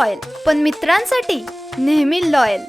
पैशाकडनं royal पण मित्रांसाठी नेहमी लॉयल.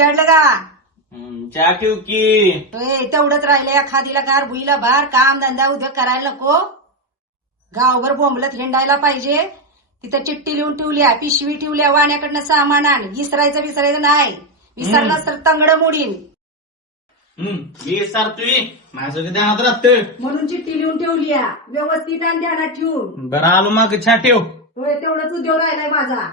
हा उजाडलं का चहा ठेव की. ए, तेवढंच राहिले या खादीला कार भुईला भार काम धंदा उद्योग करायला नको. गावभर बोंबलत हिंडायला पाहिजे. तिथं चिठ्ठी लिहून ठेवल्या पिशवी ठेवल्या वाण्याकडनं सामान आण. विसरायचं विसरायचं नाही. विसरलास तर तंगड मोडीन. माझं ध्यानात म्हणून चिठ्ठी लिहून ठेवली आहे. व्यवस्थित आणि ध्यानात ठेवून. बरं आलो मग चहा ठेव. होय तेवढाच उद्योग राहिलाय माझा.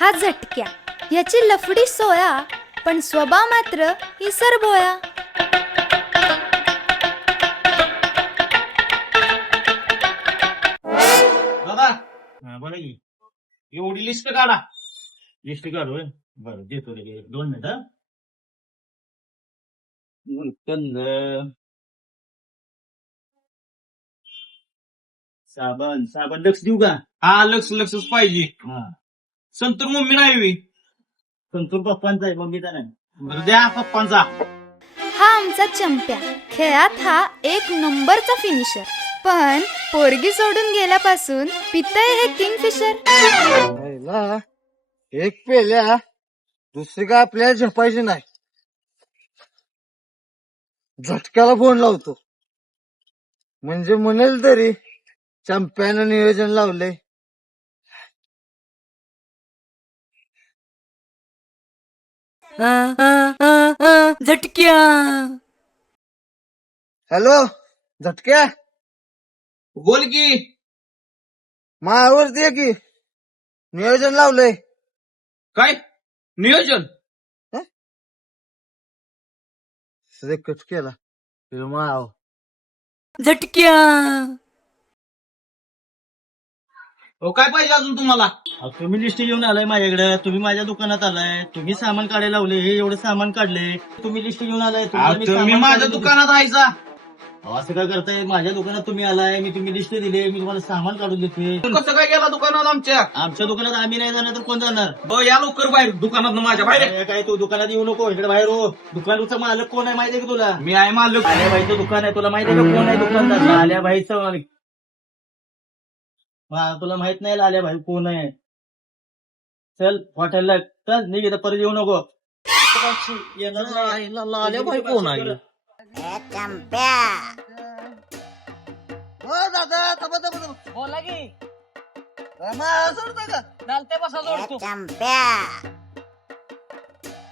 हा झटक्या. याची लफडी सोया पण स्वभाव मात्र ही सरभोया दादा बोला की. एवढी लिस्ट काढा. लिस्ट काढू होय? बरं देतो रे दोन मिनिट कंद साबण साबण लक्ष देऊ का? हा लक्ष लक्षच पाहिजे. संतूर मम्मी नाही. संतूर पप्पांचा आहे मम्मीचा नाही. बरं द्या पप्पांचा. हा आमचा चंप्या. खेळात हा एक नंबरचा फिनिशर पण पोरगी सोडून गेल्यापासून पितय हे किंगफिशर पहिला एक पेल्या दुसरी काय आपल्याला झपायची नाही. झटक्याला फोन लावतो. म्हणजे म्हणेल तरी चंप्यानं नियोजन लावलंय. झटक्या. हॅलो झटक्या? बोल की. मायावरती ये की. नियोजन लावलंय. काय? नियोजन? कट केला. माव झटक्या. हो काय पाहिजे अजून तुम्हाला? तुम्ही लिस्ट घेऊन आलाय माझ्याकडे. तुम्ही माझ्या दुकानात आलाय. तुम्ही सामान काढायला लावले. हे एवढं सामान काढले. तुम्ही लिस्ट घेऊन आलाय. तुम्हाला मी तुम्ही सामान माझ्या दुकानात. अहो, असं काय करताय? माझ्या दुकानात तुम्ही आलाय. मी तुम्ही लिस्ट दिली. मी तुम्हाला सामान काढून देते कसं काय गेला दुकानात आमच्या? आमच्या दुकानात आम्ही नाही जाणार तर कोण जाणार? हो या लवकर बाहेर. दुकानात माझ्या बाहेर. अरे, काय तू दुकानात येऊ नको. इकडे बाहेर हो. दुकानाचा मालक कोण आहे माहितीये का तुला? मी आहे मालक. आल्या भाईचं दुकान आहे. तुला माहितीये का कोण आहे दुकानदार? आल्या भाईचं मालक. हा, तुला माहीत नाही आल्या भाई कोण आहे. चल हॉटेलला चल निघ इथं परत येऊ नको. आल्या भाई कोण आहे? हो दादा थांबा थांबा थांबा. बोला की. रमा, सोडता का चालते बसा जोडतो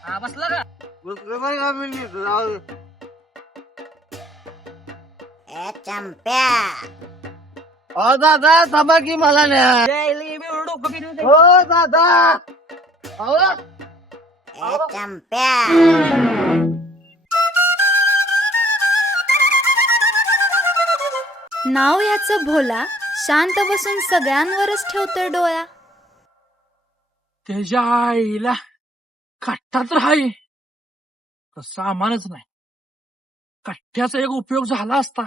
हा बसला का? दुसरं बाई आम्ही नीट राहू दे. हो दादा थांबा की मला न्या. हो दादा. अहो. नाव ह्याचं भोला शांत बसून सगळ्यांवरच ठेवतोय डोळा. त्याच्या आईला कट्टा तर हाय पण सामानच नाही. कट्ट्याचा एक उपयोग झाला असता.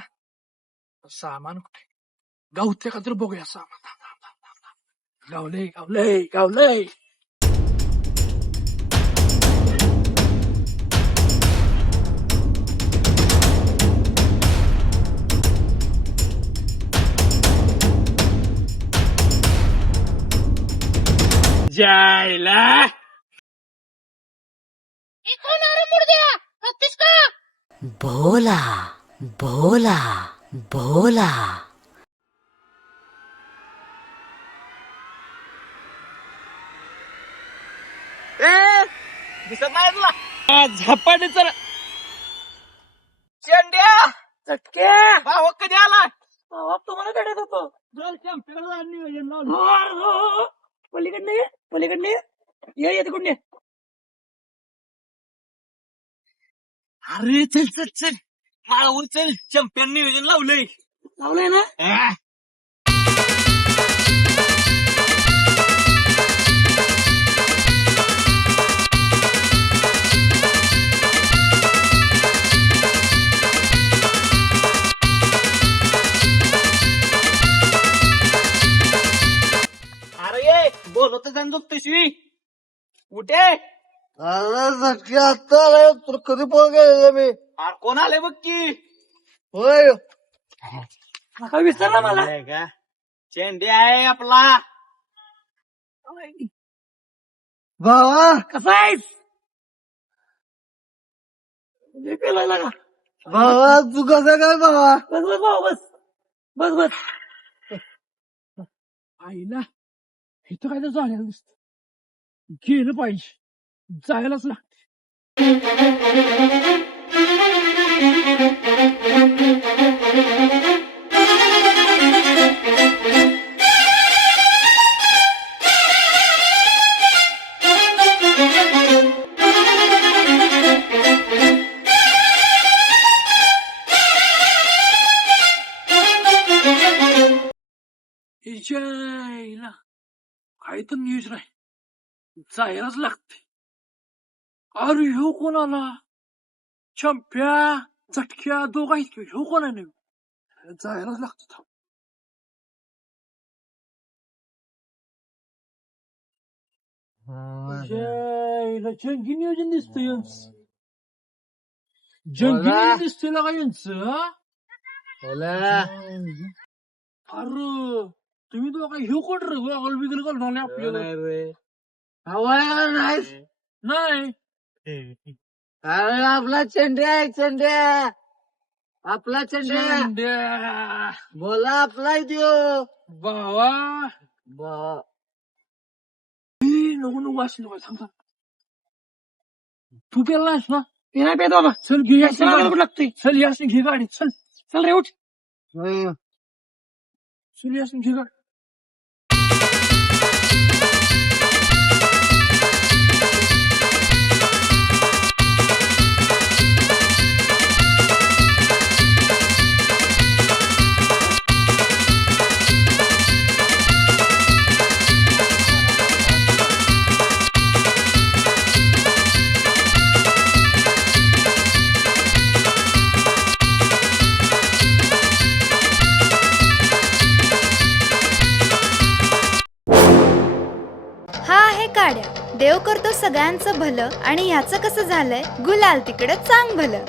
पण सामान कुठे गावते का तर बघूया सामान थांब, थांब, थांब, थांब, थांब. गावलंय गावलंय गावलंय जायला भोला भोला भोला दिसत नाही तुला? झपाटे चला. चेंड्या चटक्या! भाऊ कधी आला तुम्हाला काढत होतो. पलीकडने ये पलीकडने अरे चल चल चल. माळावर चल. चॅम्पियन नियोजन लावलंय. लावलंय ना? उठे अरे नक्की आता आलाय तुला कधी फोन केलेला मी? अरे कोण आले बघ की? होय. काय विसरला मला. का? चेंडी आहे आपला. भावा. कसा आहेस? पेलायला का भावा तू कसा काय भावा? बस बस भाऊ बस. बस बस. आईला काय तर झालेलं दिसत. गेलं पाहिजे. जायलाच लागते. हिच्या काय तर न्यूज नाही जायलाच लागते अरे ह्यो कोण आला चंप्या झटक्या दोघा आहेत की ह्यो कोण आहे नवीन जायलाच लागतं थांब. जंगी नियोजन दिसतंय यांचं. जंगी. नियोजन दिसतंय ना का यांचं अरे तुम्ही दोघा ह्यो कोण रे वागल बिगल करणार नाही आपल्याला हवा नाही. नाही अरे आपला चेंड्या आहे चेंड्या आपला चेंड्या शेंड्या. बोला आपला देऊ बावा. बा नको नको थांब थांब. तू पेला नाहीस ना? ते नाही पेत बाबा. चल घे याची गाडी लागते चल. याची घे गाडी. चल चल रे उठ. चल याची घे गाडी. आहे काड्या. देव करतो सगळ्यांचं भलं आणि ह्याचं कसं झालंय? गुलाल तिकडे चांग भलं.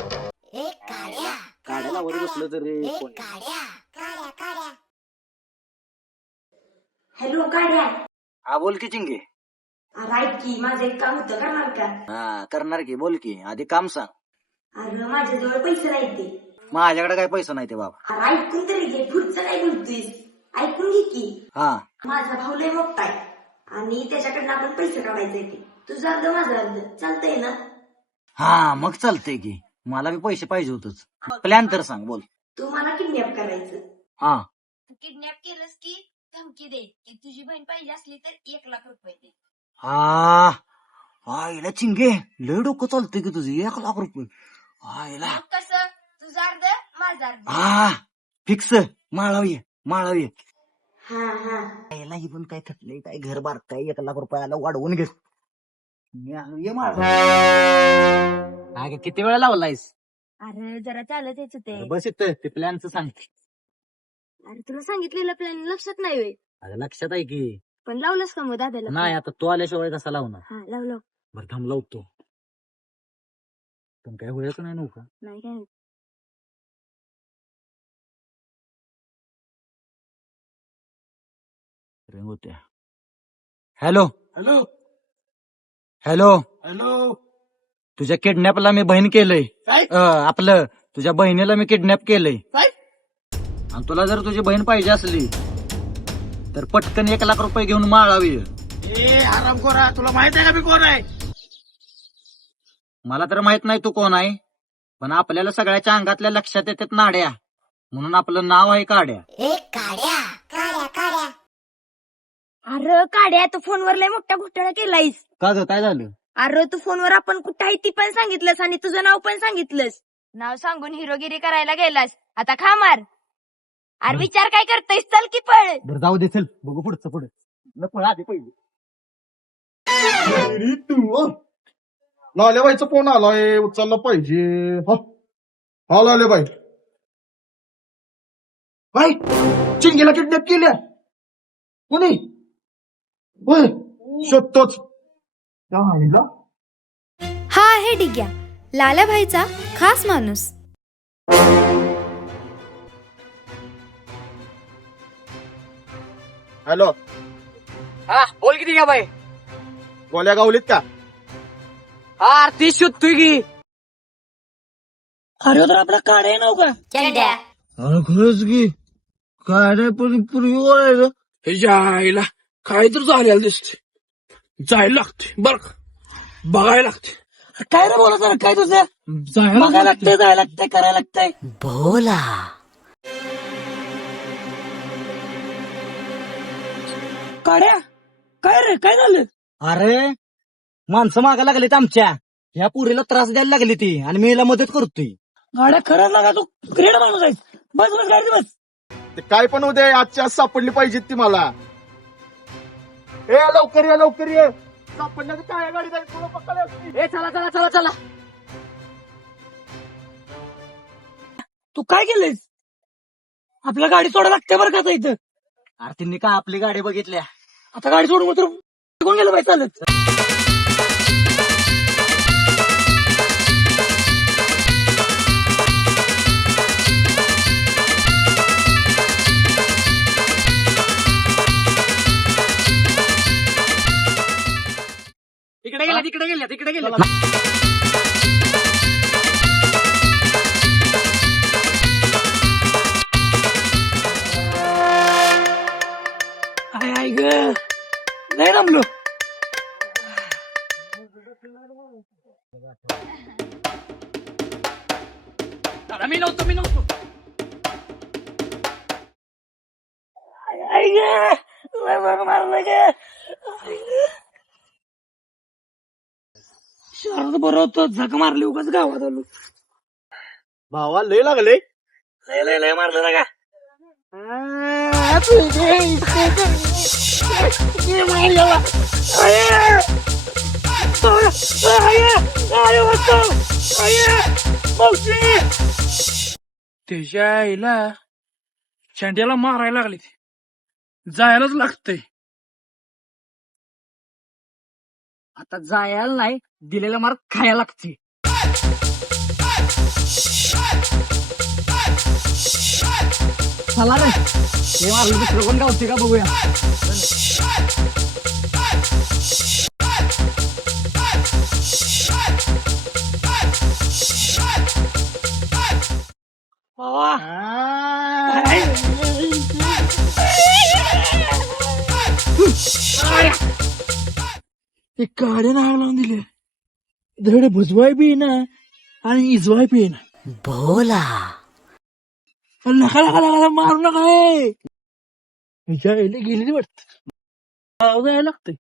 काढायला वर बसलं तर रे कोण? हॅलो काढ्या हा बोल की चिंगे. अरे ऐक की माझं एक काम होतं करणार का? हा करणार की बोल की. आधी काम सांग. अरे माझ्याजवळ पैसे नाही ते. माझ्याकडे काय पैसा नाही ते बाबा. अरे ऐकून तरी घे पुढचं काय बोलतोयस ऐकून घे की. हा. माझा भाऊ लय मोठा आहे. आणि त्याच्याकडनं आपण पैसे काढायचे ते तुझं अर्ध माझं अर्ध. चालतंय ना? हा मग चालतंय की. मला बी पैसे पाहिजे होतच. प्लॅन तर सांग बोल. तू मला किडनॅप करायचं. हा. किडनॅप केलंस की धमकी दे. की तुझी बहीण पाहिजे असली तर एक लाख रुपये दे. हा आईला चिंगे. लय डोकं चालतंय की तुझं. एक लाख रुपये. आईला. मग कसं? तुझं अर्ध माझं अर्ध. हा. फिक्स. माळावी. माळावी. हा हा. ही पण काय थकलंय काय घर बारकाय एक लाख रुपयाला वाढवून घे. ये माळ किती वेळा लावलायस? अरे जरा चालत यायचं ते. बस इथं ते प्लॅनच सांग अरे तुला सांगितलेलं प्लॅन लक्षात नाही वे अगं लक्षात आहे की. पण लावलंस का मग दादाला? नाही आता तो आल्याशिवाय कसा लावणार? हा लाव लाव. बरं थांब लावतो. पण काय होयाचं नाही नव्हतं. नाही काय नाही. रिंग होत्या हॅलो हॅलो हॅलो हॅलो तुझ्या किडनॅपला मी बहीण केलंय. काय? अं, आपलं तुझ्या बहिणीला मी किडनॅप केलंय. काय? आणि तुला जर तुझी बहीण पाहिजे असली तर पटकन एक लाख रुपये घेऊन माळावी ए आराम करा तुला माहीत आहे का मी कोण आहे? मला तर माहीत नाही तू कोण आहे पण आपल्याला सगळ्याच्या अंगातल्या लक्षात येतात नाड्या. म्हणून आपलं नाव आहे काड्या! अरे काड्या तू फोनवर लय मोठा घोटाळा केलायस. का ग? काय झालं? अरे तू फोनवर आपण कुठं आहे ती पण सांगितलंस आणि तुझं नाव पण सांगितलंस. नाव सांगून हिरोगिरी करायला गेलास. आता खा मार. अरे विचार काय करतोयस? चल की पळ. बरं जाऊ दे चल. बघू पुढचं पुढे. पळा आधी पहिले. तू फोन आलाय उचलला पाहिजे. हा? हा लालेबाई बाई चिंगीला किडनॅप केल्या. कोणी? होय शोधतोच त्या हाणीला हा आहे डिग्या लालाभाईचा खास माणूस. हॅलो. हा बोल किती का बाई गोल्या गावलीत का? हा आरती शोधतोय की. अरे तर आपला काढ आहे नव का? अरे खरंच की. काय पण पूर्वी ओळायचं हे जायला. काय तर झालेलं दिसते जायला लागते बर बघायला लागते काय रे बोला जरा काय तुझं जायला बघायला लागते लागतंय जायला लागतंय करायला लागतंय काड्या काय रे काय झालं अरे माणसं मागा लागलीत आमच्या ह्या पुरीला त्रास द्यायला लागली ती आणि मी हिला मदत करतोय गाड्या खरंच लागा तू क्रिएट माणूस आहेस बस बस गाडी बस ते काय पण उद्या आजच्या आज सापडली पाहिजे ती मला ए लवकर ये लवकर ये. काय गाडी जाईल तुला पकडलं. ए चला चला चला चला. तू काय केलंयस? आपल्या गाडी सोडा लागते बरं का आता इथं? अरे तिने का आपली गाडी बघितल्या? आता गाडी सोडून तर कोण गेलं पाहिजे चालत? तिकडे गेल्या तिकडे गेल्या तिकडे गेल्या नाही रमलो. मी नव्हतो मी नव्हतो. मारलं ग. शहरात बरं होतं. झक मारली उगाच गावात आलो. भावा लय लागले. लय लय लय मारलं ना का त्याच्या आईला शेंड्याला मारायला लागली ती. जायलाच लागतंय. आता जायला नाही दिलेला मार्क खायला लागते चला रे. हे मारलं दुसरं कोण गावते का बघूया. बाबा. ते काड्या नाव लावून दिले. धड भुजवाय बी ना आणि इजवाय बी ना भोला नका नका नका मारू नका हे. आईला गेलेली वाटत. जायला लागतंय.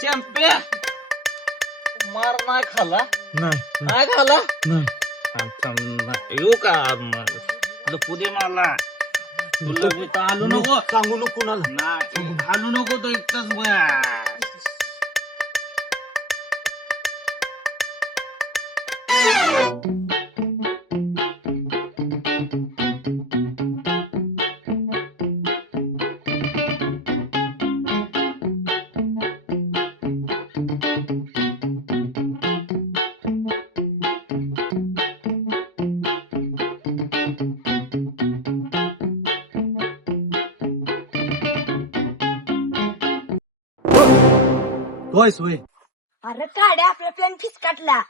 चॅम्पियन मार नाही खाला. नाही नाही. खाला? येऊ का? दे मला. तुला आलो नको. सांगू नको कुणाला. नाही आलो नको तो एकटाच बस. होय सोय. अरे काड्या आपला प्लॅन फिसकाटला.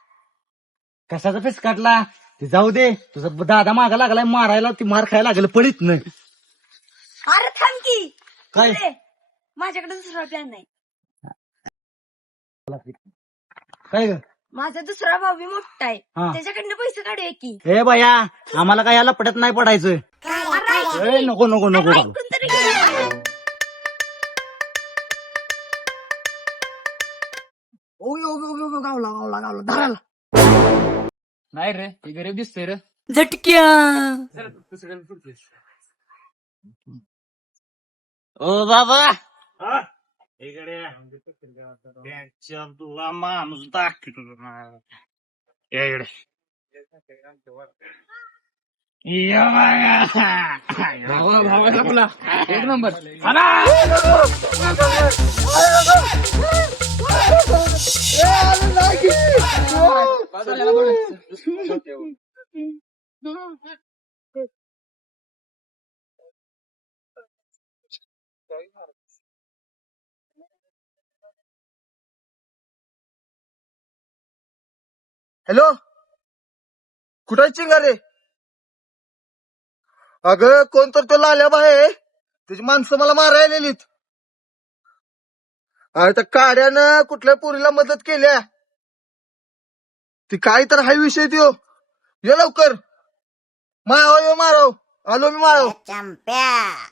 कशाचा फेस काढला ते जाऊ दे. तुझा दादा मागा लागलाय मारायला ती मार खायला लागलं पडीत नाही. अरे थांब की. काय. माझ्याकडे दुसरा प्लॅन नाही. काय ग? माझा दुसरा भाऊ बी मोठा आहे. हा. त्याच्याकडनं पैसे काढूया की. हे बया आम्हाला काय याला पटत नाही पडायचं. ए, नको नको नको अरे, ऐकून तरी घे. नाही रे हे गरीब दिसतंय रे. झटक्या. ओ बाबा. इकडे त्यांच्या तुला माणूस दाखवतो. या इकडे. एक नंबर. हॅलो? कुठे चिंगारे? अगं कोण तर तो लाल्या बाहेर. त्याची माणसं मला मारायलेलीत अरे त्या काड्यानं कुठल्या पोरीला मदत केल्या? ती काय तर हाय विषय त्यो. ये लवकर. माराव ये माराव. आलो मी माराव. चंप्या.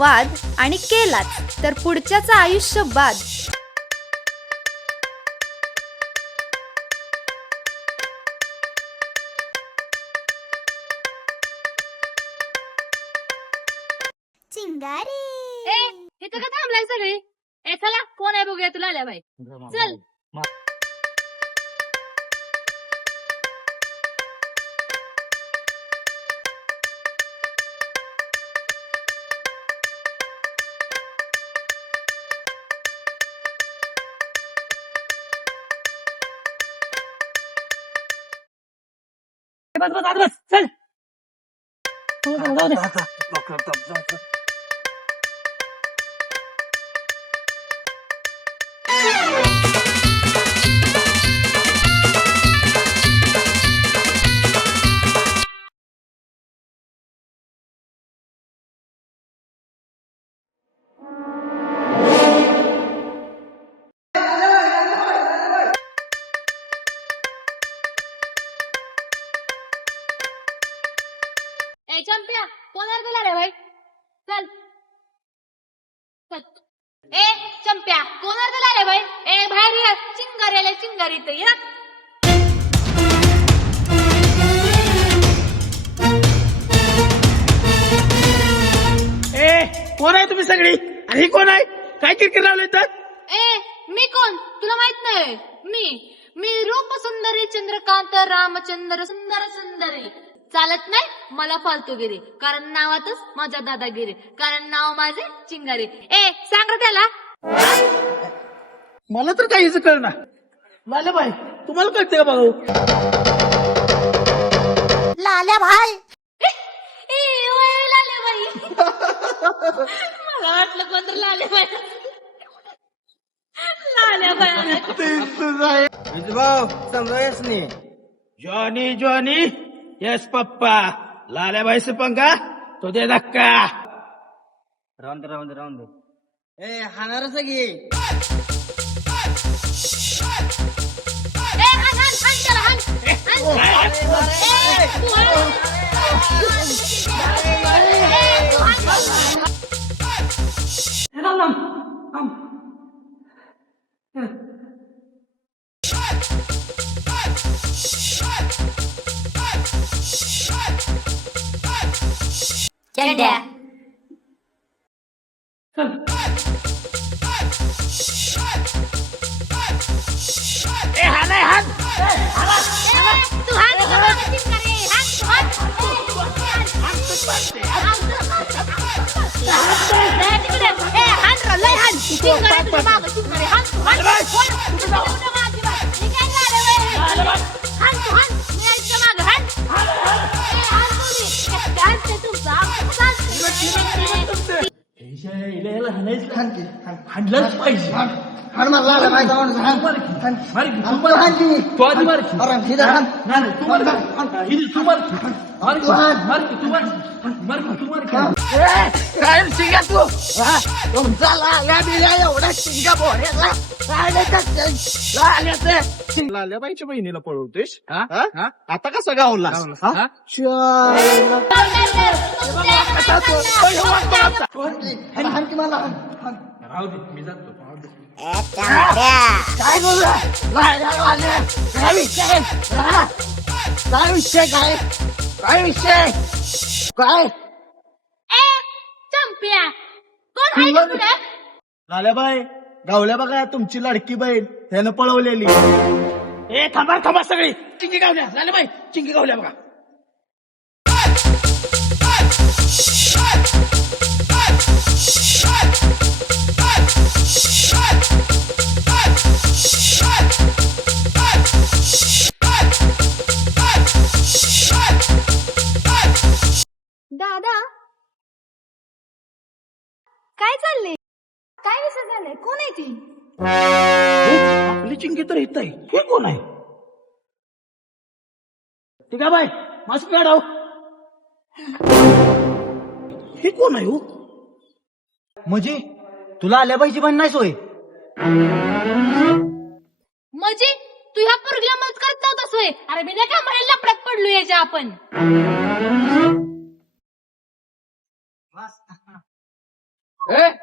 वाद आणि केलाच तर पुढच्याचं आयुष्य बाद. चिंगारी. ए इथं का थांबलाय सगळी? ए चला कोण आहे बघूया तुला आल्या बाई. चल. 拿他们拿他们下去 चंप्या कोण आहे तुला आल्या बाई चल. चल. ए चंप्या कोण आहे तुला आल्या बाई ए बाहेर ये. चिंगारी इथं ये ए कोण आहे तुम्ही सगळी? आणि ही कोण आहे? काय किरकिर लावले तर ए मी कोण? तुला माहीत नाही. मी. मी रूप सुंदरी चंद्रकांत रामचंद्र सुंदर सुंदरी. चालत नाही? मला फालतूगिरी. कारण नावातच माझा दादागिरी. कारण नाव माझे चिंगारी. ए सांग रे त्याला. मला तर काहीच कळणार लाल्या बाई तुम्हाला कळते का भाऊ? ए ओय, लालेबाई मला वाटलं कोणतर लालेबाई लालेबाई भाऊ समजायच नाही जॉनी जॉनी यस पप्पा. लाल्याबाई से पंगा तो दे धक्का. राहून दे राहून दे राहून दे. ए हाणारच की ए हान हान हान त्याला हान हान. ए, तू हान. ए, तू हान. चड्या तू हान तू हाणलंच पाहिजे हाण मला लागला नाही जाऊन हाण. हाण. मार की, तू हाण, मार हाण की. की. तू आधी मार की. अरे, हिला हाण. नाही, नाही, तू मार की. हिने तू मार की. मार की. मार की, तू मार की. मार की, तू मार की. काय शिंगा तू हा? तुमचा लाल्या बिल्या एवढा शिंगा बोऱ्याला? लाल्याचं. लाल्याबाईच्या बहिणीला पळवतेस हा? आता कसा गावला हा? हाण की मला हाण. हाण. राहू दे मी जातो. राहू दे. काय बोलू? लाल्या काय विषय? काय विषय काय? काय विषय? काय? ए चंप्या कोण आहे रे पुढे लाल्याबाई गावल्या बघा तुमची लाडकी बहीण ह्यानं पळवलेली. ए थांबा थांबा सगळी. चिंगी गावल्या झाले बाई चिंगी गावल्या बघा. दादा? काय चाललंय? काय विषय झालंय? कोण आहे ती? आपली चिंगी तर इथं आहे. हे कोण आहे? ठीक आहे बाय मास्क काढाव. हे कोण आहे हो? म्हणजे तुला आल्याबाईची बहीण नाही सोय. म्हणजे तू ह्या पोरगीला मदत करत नव्हतास होय अरे मी नाही का म्हणेल लपड्यात पडलो याच्या आपण? 哎。